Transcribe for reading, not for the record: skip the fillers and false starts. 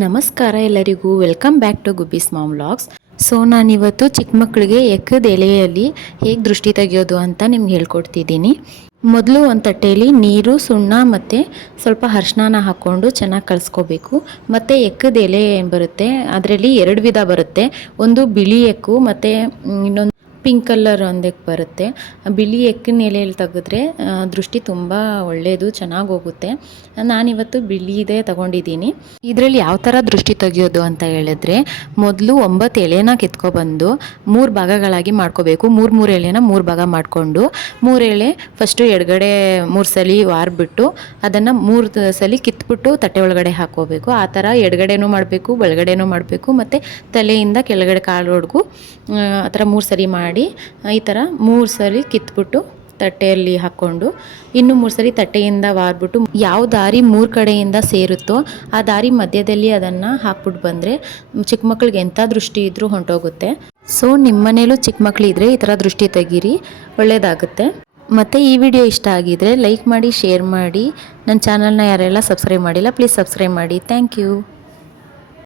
ನಮಸ್ಕಾರ ಎಲ್ಲರಿಗೂ, welcome back to Gubbi's mom vlogs. So ನಾನಿವತ್ತು ಚಿಕ್ಕ ಮಕ್ಕಳಿಗೆ ಎಕ್ಕದ ಎಲೆಯಲ್ಲಿ ಹೇಗೆ ದೃಷ್ಟಿ ತೆಗೆಯೋದು ಅಂತ ನಿಮ್ಗೆ ಹೇಳ್ಕೊಡ್ತಿದ್ದೀನಿ. ಮೊದಲು ಒಂದು ತಟ್ಟೆಯಲ್ಲಿ ನೀರು, ಸುಣ್ಣ ಮತ್ತು ಸ್ವಲ್ಪ ಅರಿಶಿನ ಹಾಕ್ಕೊಂಡು ಚೆನ್ನಾಗಿ ಕಲಿಸ್ಕೋಬೇಕು. ಮತ್ತು ಎಕ್ಕದ ಎಲೆ ಏನು ಬರುತ್ತೆ ಅದರಲ್ಲಿ 2 ವಿಧ ಬರುತ್ತೆ. ಒಂದು ಬಿಳಿ ಎಕ್ಕು ಮತ್ತು ಇನ್ನೊಂದು ಪಿಂಕ್ ಕಲರ್ ಒಂದು ಎಕ್ಕು ಬರುತ್ತೆ. ಬಿಳಿ ಎಕ್ಕಿನ ಎಲೆಯಲ್ಲಿ ತೆಗೆದ್ರೆ ದೃಷ್ಟಿ ತುಂಬ ಒಳ್ಳೆಯದು, ಚೆನ್ನಾಗಿ ಹೋಗುತ್ತೆ. ನಾನಿವತ್ತು ಬಿಳಿದೇ ತಗೊಂಡಿದ್ದೀನಿ. ಇದರಲ್ಲಿ ಯಾವ ಥರ ದೃಷ್ಟಿ ತೆಗೆಯೋದು ಅಂತ ಹೇಳಿದ್ರೆ, ಮೊದಲು 9 ಎಲೆನ ಕಿತ್ಕೊಬಂದು 3 ಭಾಗಗಳಾಗಿ ಮಾಡ್ಕೋಬೇಕು. 3 ಎಲೆನ 3 ಭಾಗ ಮಾಡಿಕೊಂಡು 3 ಎಲೆ ಫಸ್ಟು ಎಡಗಡೆ 3 ಸಲ ವಾರ್ಬಿಟ್ಟು ಅದನ್ನು 3 ಸಲ ಕಿತ್ಬಿಟ್ಟು ತಟ್ಟೆ ಒಳಗಡೆ ಹಾಕ್ಕೋಬೇಕು. ಆ ಥರ ಎಡಗಡೆನೂ ಮಾಡಬೇಕು, ಬಲಗಡೆನೂ ಮಾಡಬೇಕು, ಮತ್ತು ತಲೆಯಿಂದ ಕೆಳಗಡೆ ಕಾಲುವರೆಗೂ ಆ ಥರ 3 ಸರಿ ಮಾಡಿ ಈ ಥರ 3 ಸಲ ಕಿತ್ಬಿಟ್ಟು ತಟ್ಟೆಯಲ್ಲಿ ಹಾಕ್ಕೊಂಡು ಇನ್ನು 3 ಸರಿ ತಟ್ಟೆಯಿಂದ ವಾರ್ಬಿಟ್ಟು ಯಾವ ದಾರಿ 3 ಕಡೆಯಿಂದ ಸೇರುತ್ತೋ ಆ ದಾರಿ ಮಧ್ಯದಲ್ಲಿ ಅದನ್ನು ಹಾಕ್ಬಿಟ್ಟು ಬಂದರೆ ಚಿಕ್ಕ ಮಕ್ಳಿಗೆ ಎಂಥ ದೃಷ್ಟಿ ಇದ್ದರೂ ಹೊಂಟೋಗುತ್ತೆ. ಸೊ ನಿಮ್ಮ ಮನೇಲೂ ಚಿಕ್ಕ ಮಕ್ಕಳಿದ್ರೆ ಈ ಥರ ದೃಷ್ಟಿ ತೆಗೀರಿ, ಒಳ್ಳೆಯದಾಗುತ್ತೆ. ಮತ್ತು ಈ ವಿಡಿಯೋ ಇಷ್ಟ ಆಗಿದರೆ ಲೈಕ್ ಮಾಡಿ, ಶೇರ್ ಮಾಡಿ. ನನ್ನ ಚಾನಲ್ನ ಯಾರೆಲ್ಲ ಸಬ್ಸ್ಕ್ರೈಬ್ ಮಾಡಿಲ್ಲ ಪ್ಲೀಸ್ ಸಬ್ಸ್ಕ್ರೈಬ್ ಮಾಡಿ. Thank you.